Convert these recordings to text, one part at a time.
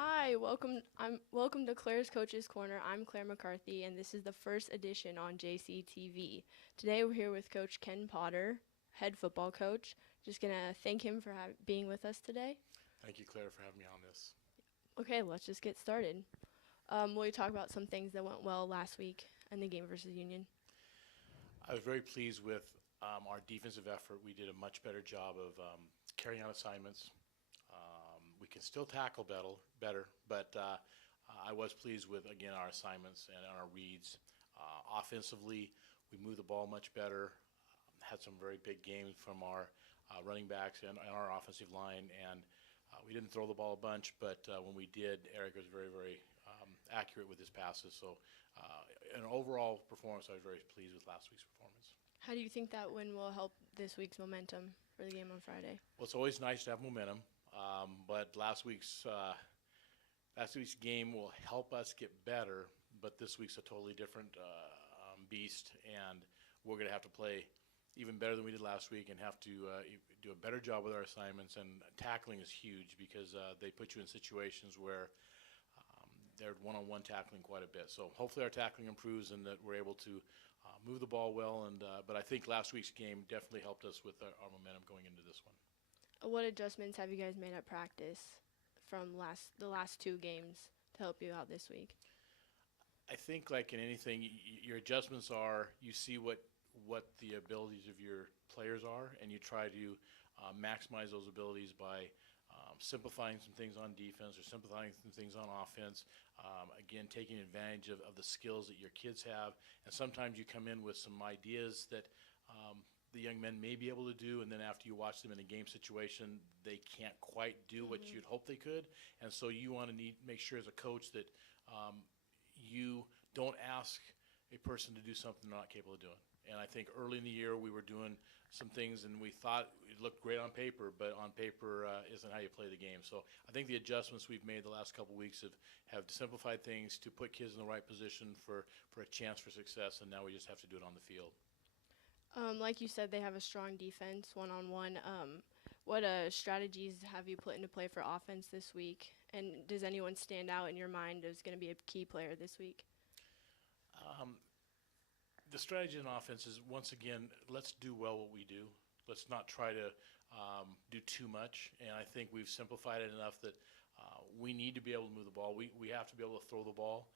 Hi, welcome to Claire's Coaches Corner. I'm Claire McCarthy, and this is the first edition on JCTV. Today we're here with Coach Ken Potter, head football coach. Just gonna thank him for being with us today. Thank you, Claire, for having me on this. Okay, let's just get started. Will you talk about some things that went well last week in the game versus Union? I was very pleased with our defensive effort. We did a much better job of carrying out assignments. We can still tackle better, but I was pleased with, again, our assignments and our reads. Offensively, we moved the ball much better, had some very big games from our running backs and our offensive line, and we didn't throw the ball a bunch, but when we did, Eric was very, very accurate with his passes. So an overall performance, I was very pleased with last week's performance. How do you think that win will help this week's momentum for the game on Friday? Well, it's always nice to have momentum, but last week's game will help us get better. But this week's a totally different beast, and we're going to have to play even better than we did last week, and have to do a better job with our assignments. And tackling is huge because they put you in situations where they're one-on-one tackling quite a bit. So hopefully our tackling improves and that we're able to move the ball well. But I think last week's game definitely helped us with our momentum going into this one. What adjustments have you guys made at practice from the last two games to help you out this week? I think, like in anything, your adjustments are you see what the abilities of your players are, and you try to maximize those abilities by simplifying some things on defense or simplifying some things on offense. Again, taking advantage of the skills that your kids have. And sometimes you come in with some ideas that the young men may be able to do, and then after you watch them in a game situation, they can't quite do what you'd hope they could. And so you want to make sure as a coach that you don't ask a person to do something they're not capable of doing. And I think early in the year we were doing some things and we thought it looked great on paper, but on paper isn't how you play the game. So I think the adjustments we've made the last couple of weeks have simplified things to put kids in the right position for a chance for success, and now we just have to do it on the field. Like you said, they have a strong defense one-on-one. What strategies have you put into play for offense this week? And does anyone stand out in your mind as going to be a key player this week? Um, the strategy in offense is, once again, let's do well what we do. Let's not try to do too much. And I think we've simplified it enough that we need to be able to move the ball. We have to be able to throw the ball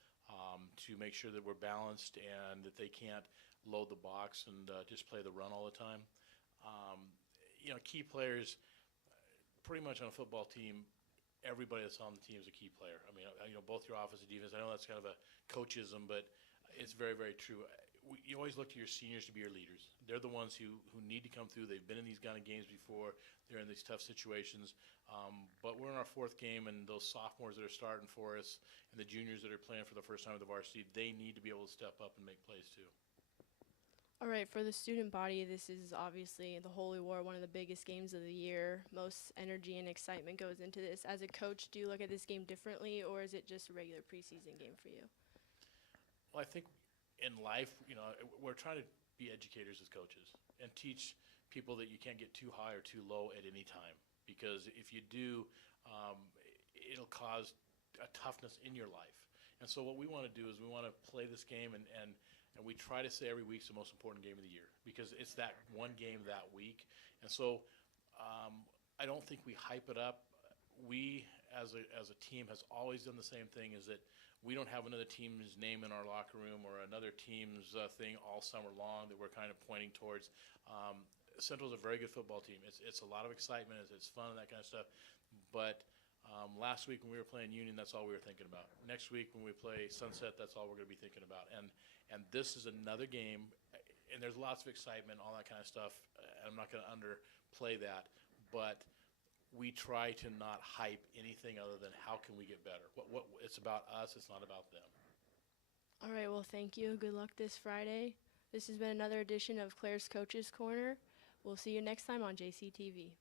to make sure that we're balanced and that they can't load the box and just play the run all the time. Key players, pretty much on a football team, everybody that's on the team is a key player. I mean, both your offense and defense. I know that's kind of a coachism, but it's very, very true. You always look to your seniors to be your leaders. They're the ones who need to come through. They've been in these kind of games before. They're in these tough situations. But we're in our fourth game, and those sophomores that are starting for us and the juniors that are playing for the first time with the varsity, they need to be able to step up and make plays too. All right, for the student body, this is obviously the Holy War, one of the biggest games of the year. Most energy and excitement goes into this. As a coach, do you look at this game differently, or is it just a regular preseason game for you? Well, I think in life, we're trying to be educators as coaches and teach people that you can't get too high or too low at any time, because if you do, it'll cause a toughness in your life. And so what we want to do is we want to play this game, and we try to say every week's the most important game of the year because it's that one game that week. And so I don't think we hype it up. We, as a team, has always done the same thing, is that we don't have another team's name in our locker room or another team's thing all summer long that we're kind of pointing towards. Central's a very good football team. It's a lot of excitement. It's fun and that kind of stuff. But last week when we were playing Union, that's all we were thinking about. Next week when we play Sunset, that's all we're going to be thinking about. And this is another game, and there's lots of excitement, all that kind of stuff. And I'm not going to underplay that, but we try to not hype anything other than how can we get better. It's about us. It's not about them. All right, well, thank you. Good luck this Friday. This has been another edition of Claire's Coaches Corner. We'll see you next time on JCTV.